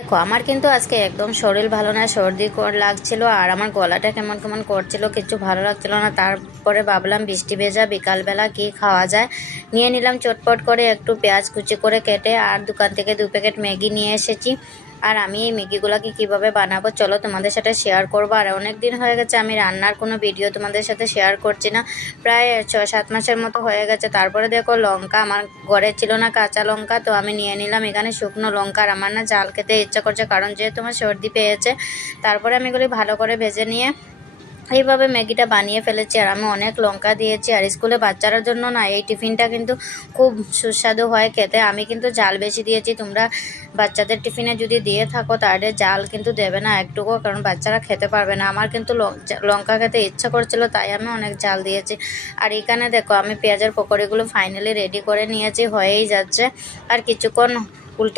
দেখো আমার কিন্তু আজকে একদম শরীর ভালো না, সর্দি লাগছিল আর আমার গলাটা কেমন কেমন করছিল, কিছু ভালো লাগছিল না। তারপরে ভাবলাম বৃষ্টি ভেজা বিকালবেলা কি খাওয়া যায়, নিয়ে নিলাম চটপট করে একটু পেঁয়াজ কুচি করে কেটে, আর দোকান থেকে 2 প্যাকেট ম্যাগি নিয়ে এসেছি। আর আমি এই ম্যাগিগুলোকে কীভাবে বানাবো চলো তোমাদের সাথে শেয়ার করবো। আর অনেক দিন হয়ে গেছে আমি রান্নার কোনো ভিডিও তোমাদের সাথে শেয়ার করছি না, প্রায় 6-7 মাসের মতো হয়ে গেছে। তারপরে দেখো লঙ্কা আমার ঘরে ছিল না, কাঁচা লঙ্কা, তো আমি নিয়ে নিলাম এখানে শুকনো লঙ্কা। আর আমার না ঝাল খেতে ইচ্ছা করছে, কারণ যেহেতু আমার সর্দি পেয়েছে। তারপরে আমি এগুলি ভালো করে ভেজে নিয়ে এইভাবে ম্যাগিটা বানিয়ে ফেলেছি। আর আমি অনেক লঙ্কা দিয়েছি। আর স্কুলে বাচ্চাদের জন্য না এই টিফিনটা কিন্তু খুব সুস্বাদু হয় খেতে। আমি কিন্তু ঝাল বেশি দিয়েছি, তোমরা বাচ্চাদের টিফিনে যদি দিয়ে থাকো তাহলে ঝাল কিন্তু দেবে না একটুকু, কারণ বাচ্চারা খেতে পারবে না। আমার কিন্তু লঙ্কা খেতে ইচ্ছা করছিল, তাই আমি অনেক ঝাল দিয়েছি। আর এখানে দেখো আমি পেঁয়াজের পকোড়িগুলো ফাইনালি রেডি করে নিয়েছি, হয়েই যাচ্ছে। আর কিছুক্ষণ